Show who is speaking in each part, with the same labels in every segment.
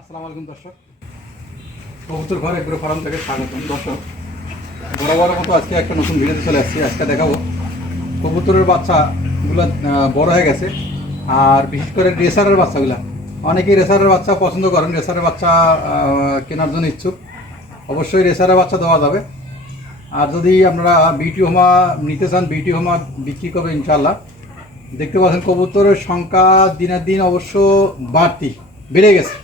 Speaker 1: আসসালামু আলাইকুম, দর্শক। কবুতর ঘর এগ্রো ফার্ম থেকে স্বাগতম, দর্শক। বরাবর মতো আজকে একটা নতুন ভিডিওতে চলে আসছি। আজকে দেখাবো কবুতরের বাচ্চাগুলো বড় হয়ে গেছে। আর বিশেষ করে রেসারের বাচ্চাগুলা। অনেকেই রেসারের বাচ্চা পছন্দ করেন। রেসারের বাচ্চা কেনার জন্য ইচ্ছুক। অবশ্যই রেসারের বাচ্চা দেওয়া যাবে। আর যদি আপনারা বিটি হোমা নিতে চান, বিটি হোমা বিক্রি করবে ইনশাল্লাহ দেখতে পাচ্ছেন কবুতরের সংখ্যা দিনের দিন অবশ্য বাড়তি, বেড়ে গেছে।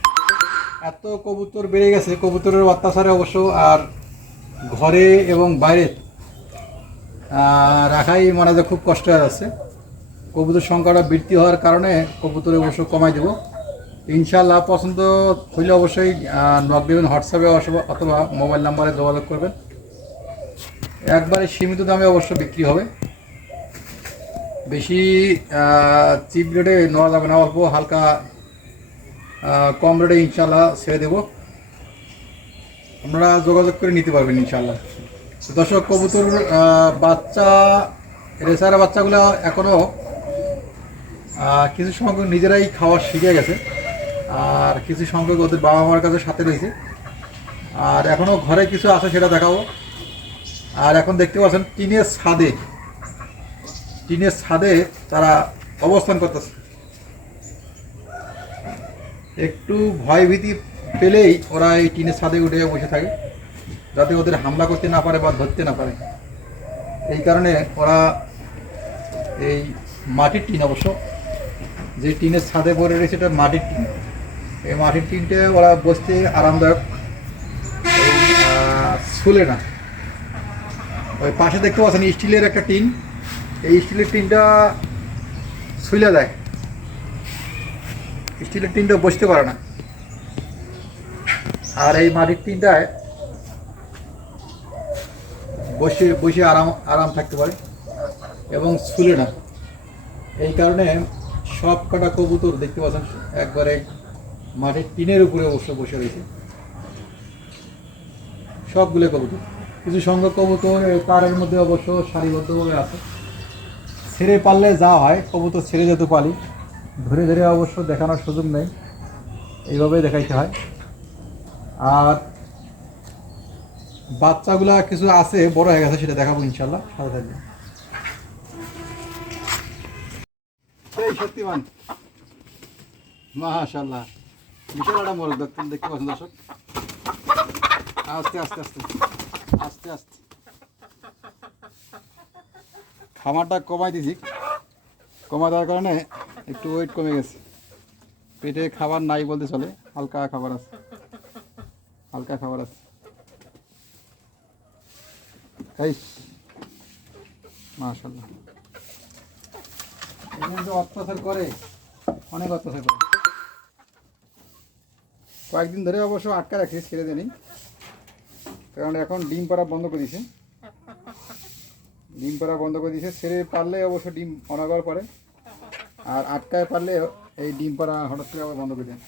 Speaker 1: এত কবুতর বেড়ে গেছে, কবুতরের অত্যাচারে অবশ্য আর ঘরে এবং বাইরে রাখাই মানে যে খুব কষ্ট হয়ে যাচ্ছে। কবুতর সংখ্যাটা বৃদ্ধি হওয়ার কারণে কবুতর অবশ্য কমাই দেবো। ইনশাল্লাহ পছন্দ হইলে অবশ্যই নক দেবেন, হোয়াটসঅ্যাপে অথবা- মোবাইল নাম্বারে যোগাযোগ করবেন। একবারে সীমিত দামে অবশ্য বিক্রি হবে। বেশি চিপ রেটে নেওয়া যাবে না, অল্প, হালকা কম রেটে ইনশাল্লাহ ছেড়ে দেবো। আপনারা যোগাযোগ করে নিতে পারবেন ইনশাল্লাহ দর্শক, কবুতর বাচ্চা রেসারের বাচ্চাগুলো এখনও কিছু সংখ্যক নিজেরাই খাওয়া শিখে গেছে। আর কিছু সংখ্যক ওদের বাবা মার কাছে সাথে রয়েছে। আর এখনও ঘরে কিছু আছে সেটা দেখাবো। আর এখন দেখতে পাচ্ছেন, টিনের ছাদে টিনের ছাদে তারা অবস্থান করতেছে। একটু ভয় ভীতি পেলেই ওরা এই টিনের ছাদে উঠে বসে থাকে, যাতে ওদের হামলা করতে না পারে বা ধরতে না পারে। এই কারণে ওরা এই মাটির টিন অবশ্য, যে টিনের ছাদে পড়ে রয়েছে এটা মাটির টিন। এই মাটির টিনটে ওরা বসতে আরামদায়ক ছুলে না। ওই পাশে দেখতে পাচ্ছেন স্টিলের একটা টিন, এই স্টিলের টিনটা ছুলে দেয়। স্টিলের টিনটা বসতে পারে না। আর এই মাটির টিনটায় বসে বসে আরাম আরাম থাকতে পারে এবং ছুলে না। এই কারণে সব কটা কবুতর দেখতে পাচ্ছেন, একবারে মাটির টিনের উপরে অবশ্য বসে রয়েছে। সবগুলো কবুতর। কিছু সংখ্যক কবুতর তারের মধ্যে অবশ্য সারিবদ্ধভাবে আছে। ছেড়ে পারলে যা হয়, কবুতর ছেড়ে যেতে পারি ধরে ধরে অবশ্য দেখানোর সুযোগ নেই। এইভাবেই দেখাইতে হয়। আর বাচ্চাগুলা কিছু আছে, বড় হয়ে গেছে, সেটা দেখাবো ইনশাল্লাহ সাথে থাকবে আস্তে আস্তে আস্তে। আস্তে আস্তে। খামারটা কমাই দিছি কমা দেওয়ার কারণে একটু ওয়েট কমে গেছে। পেটে খাবার নাই বলতে চলে, হালকা খাবার আছে। হালকা খাবার আছে। এই মাশাল্লাহ অত্যাচার করে, অনেক অত্যাচার করে। কয়েকদিন ধরে অবশ্য আটকা রাখি ছেড়ে দেনি কারণ এখন ডিম পাড়া বন্ধ করে দিয়েছে। ডিম পাড়া বন্ধ করে দিয়েছে, ছেড়ে পারলে অবশ্য ডিম অনাগর পারে আর আটকায় পারলে এই ডিম পাড়া হঠাৎ করে আবার বন্ধ করে দেন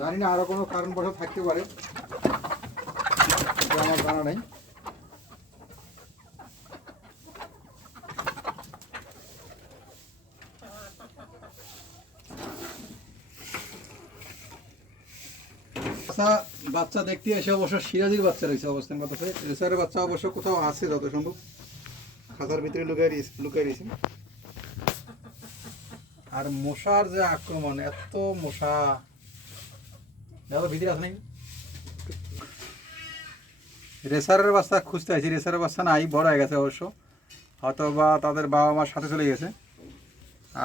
Speaker 1: জানি না আরও কোনো কারণবশত থাকতে পারে। আমার জানা নেই। বাচ্চা বাচ্চা দেখতে এসে অবশ্য সিরাজির বাচ্চা রয়েছে অবস্থান কত রেসারের বাচ্চা অবশ্য কোথাও আছে যত সম্ভব। খাতার ভিতরে লুকাই লুকাই দিয়েছে আর মশার যে আক্রমণ, এত মশা। দেখো ভিতরে আছে নাকি? রেসারের বাচ্চা খুঁজতে আছি রেসারের বাচ্চা নাই, বড় হয়ে গেছে অবশ্য। হয়তো বা তাদের বাবা মার সাথে চলে গেছে।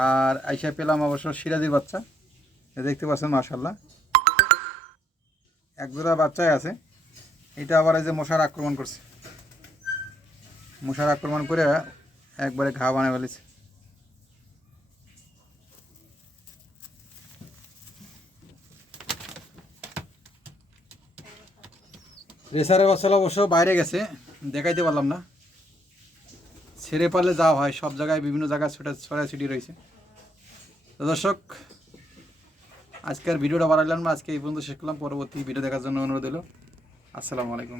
Speaker 1: আর আইসা পেলাম অবশ্য সিরাজির বাচ্চা। দেখতে পাচ্ছেন মার্শাল্লাহ এক জোড়া বাচ্চাই আছে। এটা আবার এই যে মশার আক্রমণ করছে। মশার আক্রমণ করে একবারে ঘা বানিয়ে ফেলেছে। রেসারের বাচ্চারা অবশ্য বাইরে গেছে, দেখাইতে পারলাম না। ছেড়ে পারলে যাওয়া হয়, সব জায়গায় বিভিন্ন জায়গায় ছোটা ছড়াছুটি রয়েছে। তো দর্শক, আজকের ভিডিওটা বাড়াইলাম না, আজকে এই পর্যন্ত শেষ করলাম। পরবর্তী ভিডিও দেখার জন্য অনুরোধ হলো আসসালামু আলাইকুম।